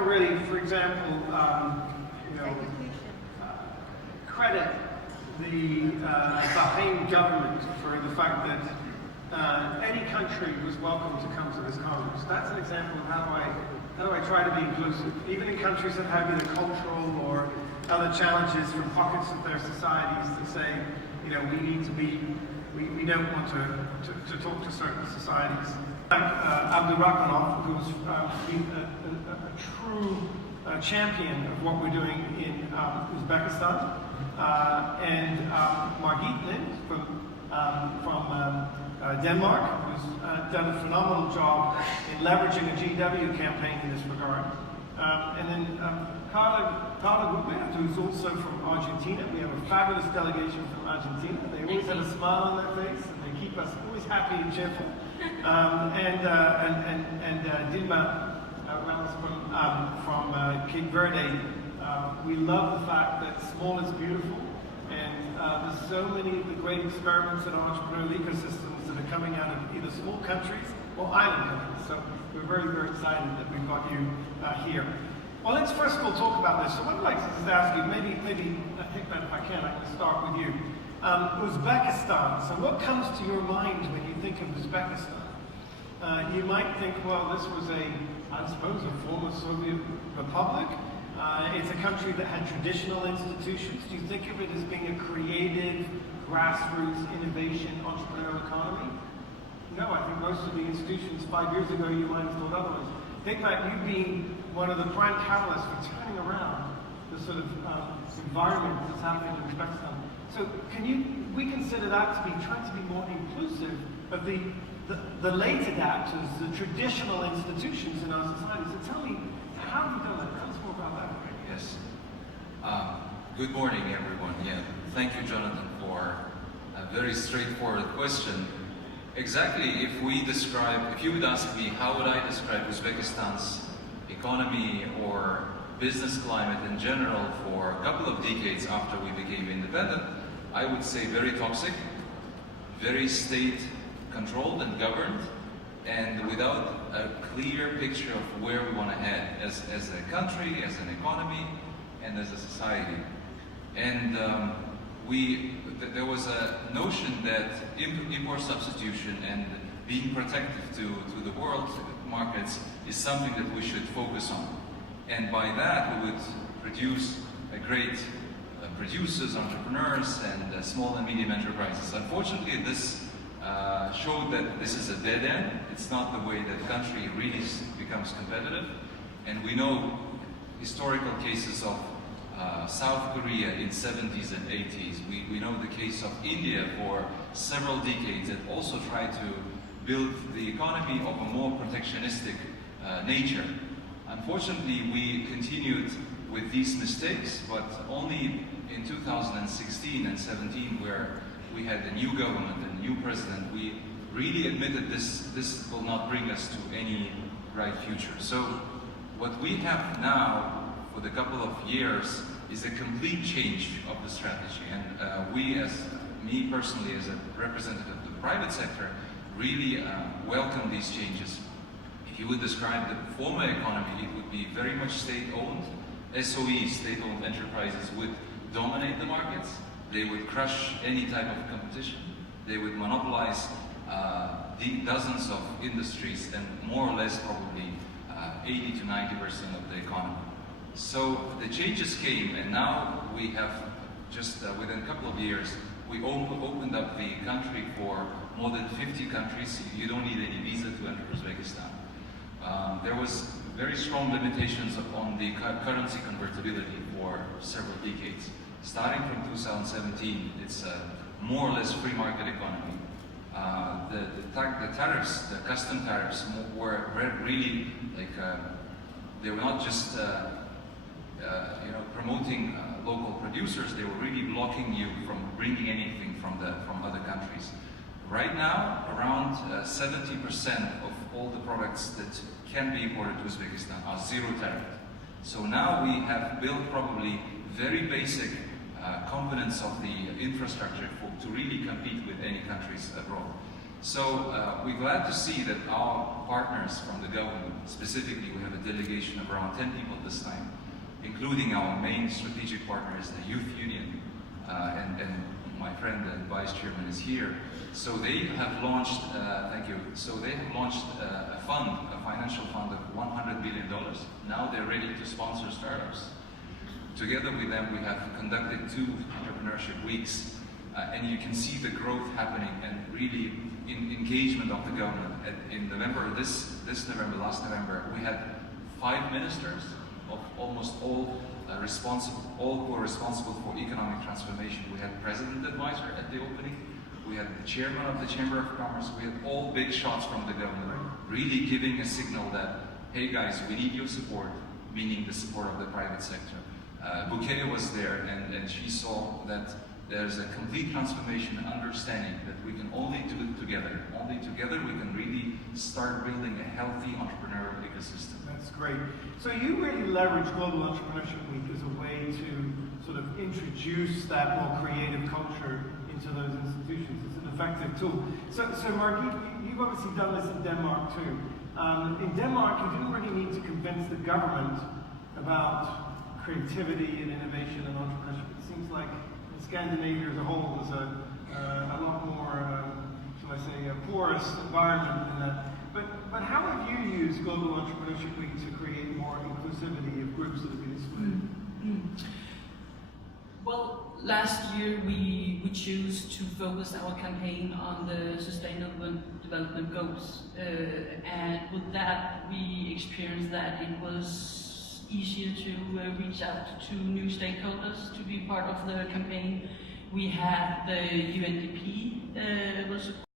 to really, for example, credit the Bahrain government for the fact that any country was welcome to come to this Congress. That's an example of how do I try to be inclusive, even in countries that have either cultural or other challenges from pockets of their societies that say, we need to be, we don't want to talk to certain societies. Like Abdurrahmanov, who's a true champion of what we're doing in Uzbekistan, and Margit Lind from Denmark, who's done a phenomenal job in leveraging a GW campaign in this regard. And then Carla Gutmann, who's also from Argentina. We have a fabulous delegation from Argentina. They always have a smile on their face, and they keep us always happy and cheerful. And Dilma from Cape Verde. We love the fact that small is beautiful, and there's so many of the great experiments in entrepreneurial ecosystems that are coming out of either small countries or island countries. So we're very, very excited that we've got you here. Well, let's first of all talk about this. So what I'd like to just ask you, maybe Hikmet, if I can start with you. Uzbekistan. So what comes to your mind when you think of Uzbekistan? You might think, well, this was I suppose, a former Soviet republic. It's a country that had traditional institutions. Do you think of it as being a creative, grassroots, innovation, entrepreneurial economy? No, I think most of the institutions 5 years ago you might have thought otherwise. Think about you being one of the prime catalysts for turning around the sort of environment that's happening in Uzbekistan. So we consider that to be trying to be more inclusive of the late adapters, the traditional institutions in our society. So tell me, how have you done that? Tell us more about that. Yes. Good morning, everyone. Yeah, thank you, Jonathan, for a very straightforward question. Exactly, if you would ask me, how would I describe Uzbekistan's economy or business climate in general for a couple of decades after we became independent, I would say very toxic, very state-controlled and governed, and without a clear picture of where we want to head as a country, as an economy, and as a society. And there was a notion that import substitution and being protective to the world markets is something that we should focus on. And by that, we would produce great producers, entrepreneurs, and small and medium enterprises. Unfortunately, this showed that this is a dead end. It's not the way that the country really becomes competitive. And we know historical cases of South Korea in 70s and 80s. We know the case of India for several decades that also tried to build the economy of a more protectionistic nature. Unfortunately, we continued with these mistakes, but only in 2016 and 17, where we had a new government and a new president, we really admitted this will not bring us to any bright future. So what we have now for the couple of years is a complete change of the strategy. And me personally, as a representative of the private sector, really welcome these changes. If you would describe the former economy, it would be very much state-owned. SOEs, state-owned enterprises, would dominate the markets. They would crush any type of competition. They would monopolize dozens of industries and more or less probably 80 to 90% of the economy. So the changes came, and now we have just within a couple of years, we opened up the country for more than 50 countries. You don't need any visa to enter Uzbekistan. There was very strong limitations on the currency convertibility for several decades. Starting from 2017, it's a more or less free market economy. The tariffs, the custom tariffs, were really like they were not just promoting local producers. They were really blocking you from bringing anything from other countries. Right now, around 70% of all the products that can be imported to Uzbekistan are zero tariff. So now we have built probably very basic components of the infrastructure to really compete with any countries abroad. So we're glad to see that our partners from the government, specifically we have a delegation of around 10 people this time, including our main strategic partners, the Youth Union, and my friend and Vice Chairman is here. So they have launched, thank you, so they have launched a fund, a financial fund of $100 billion. Now they're ready to sponsor startups. Together with them, we have conducted 2 entrepreneurship weeks, and you can see the growth happening and really engagement of the government. In November, this November, last November, we had 5 ministers of almost all who are responsible for economic transformation. We had President Advisor at the opening, we had the Chairman of the Chamber of Commerce, we had all big shots from the government, really giving a signal that, hey guys, we need your support, meaning the support of the private sector. Bukele was there, and she saw that there's a complete transformation and understanding that we can only do it together. Only together we can really start building a healthy entrepreneurial ecosystem. That's great. So you really leverage Global Entrepreneurship Week as a way to sort of introduce that more creative culture into those institutions. It's an effective tool. So Mark, you've obviously done this in Denmark too. In Denmark, you didn't really need to convince the government about creativity and innovation and entrepreneurship. It seems like in Scandinavia as a whole there's a lot more, shall I say, a porous environment than that. But how have you used Global Entrepreneurship Week to create more inclusivity of groups that have been excluded? Well, last year we chose to focus our campaign on the Sustainable Development Goals, and with that we experienced that it was easier to reach out to new stakeholders to be part of the campaign. We had the UNDP was